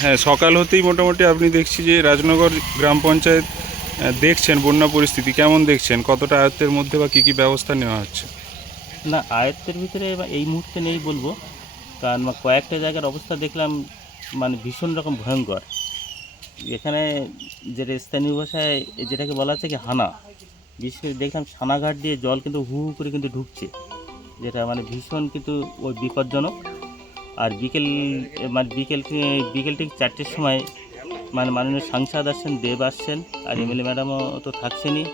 হ্যাঁ সকাল হতেই মোটামুটি আপনি দেখছি যে রাজনগর গ্রাম পঞ্চায়েত দেখছেন বন্যা পরিস্থিতি, কেমন দেখছেন? কতটা আয়ত্তের মধ্যে বা কী কী ব্যবস্থা নেওয়া হচ্ছে? না, আয়ত্তের ভিতরে এই মুহূর্তে নেই বলব, কারণ কয়েকটা জায়গার অবস্থা দেখলাম মানে ভীষণ রকম ভয়ঙ্কর। এখানে যেটা স্থানীয় ভাষায় যেটাকে বলা হচ্ছে কি হানা, বিশেষ করে দেখলাম ছানাঘাট দিয়ে জল কিন্তু হু হু করে কিন্তু ঢুকছে। যেটা মানে ভীষণ কিন্তু ওই বিপজ্জনক। আর বিকেল মানে বিকেল বিকেল ঠিক চারটের সময় মানে মাননীয় সাংসদ আসছেন দেব আসছেন আর এমএলএ ম্যাডামও তো থাকছেনই।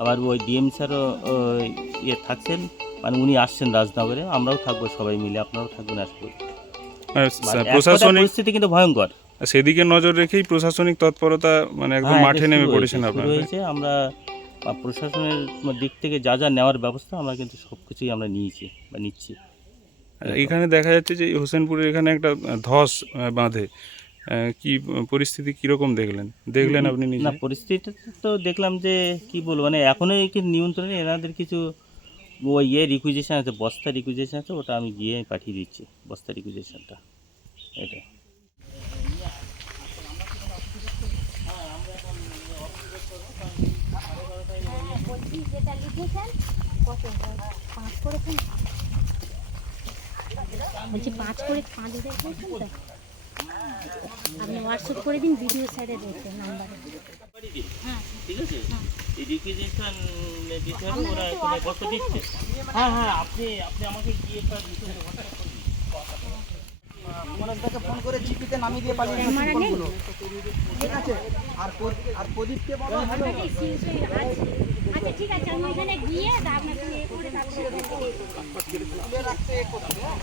আবার ওই ডিএম স্যারও ওই ইয়ে থাকছেন মানে উনি আসছেন রাজনগরে আমরাও থাকব সবাই মিলে আপনারাও থাকবেন আসব মানে প্রশাসনিক পরিস্থিতি কিন্তু ভয়ঙ্কর। সেদিকে নজর রেখেই প্রশাসনিক তৎপরতা মানে একদম হ্যাঁ, মাঠে নেমে পড়েছেন আপনারা আমরা প্রশাসনের দিক থেকে যা যা নেওয়ার ব্যবস্থা আমরা কিন্তু সব কিছুই আমরা নিয়েছি বা নিচ্ছি। এখানে দেখা যাচ্ছে যে হোসেনপুরের এখানে একটা ধস বাঁধে। কি পরিস্থিতি কীরকম দেখলেন? দেখলেন আপনি না পরিস্থিতি তো দেখলাম যে কি বলব মানে এখনোই কি নিয়ন্ত্রণে এনাদের কিছু ওই ইয়ে রিকুইজেশন আছে বস্তা রিকুইজেশন আছে ওটা আমি গিয়ে পাঠিয়ে দিচ্ছি বস্তা রিকুইজেশনটা এটা। যেটা লিখেছেন কত পাঁচ করেছেন বলছি পাঁচ করে পাঁচ হাজার করেছেন তো। আপনি হোয়াটসঅ্যাপ করে দিন ভিডিও সাইডে দেখতে নাম্বারে হ্যাঁ ঠিক আছে? রিকুইজেশন দিতে হবে ওরা কত দিচ্ছে। হ্যাঁ হ্যাঁ আপনি আপনি আমাকে গিয়ে তার বিষয়ে WhatsApp করে দিন। মনোজদাকে ফোন করে জিপিতে নামিয়ে দিয়ে পালিয়ে গেছে ফোনগুলো। ঠিক আছে। আর আর প্রদীপকে বলা হলো আছে। আচ্ছা ঠিক আছে আমি ওখানে গিয়ে আপনার সঙ্গে করে তারপরে রাখতে করতে হ্যাঁ?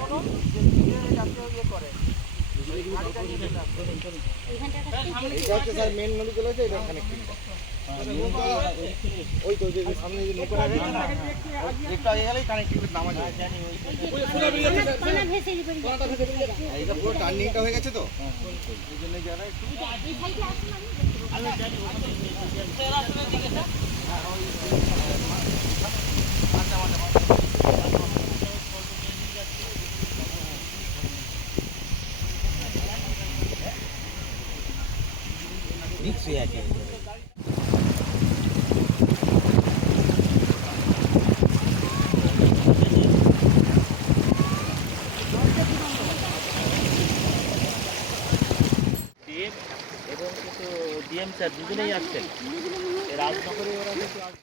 বলো যে যাতে ইয়ে করে। ওই তো যে সামনে যে নৌকা আছে। না একটা গেলেই কানেক্টিং নামা যাবে এটা পুরো। টার্নিংটা হয়ে গেছে তো? এই জন্য যারা একটু আসুন আমি দেব এবং কিন্তু ডিএম স্যার দুজনেই আসছেন। এই রাজনগরে ওরা কিন্তু আস-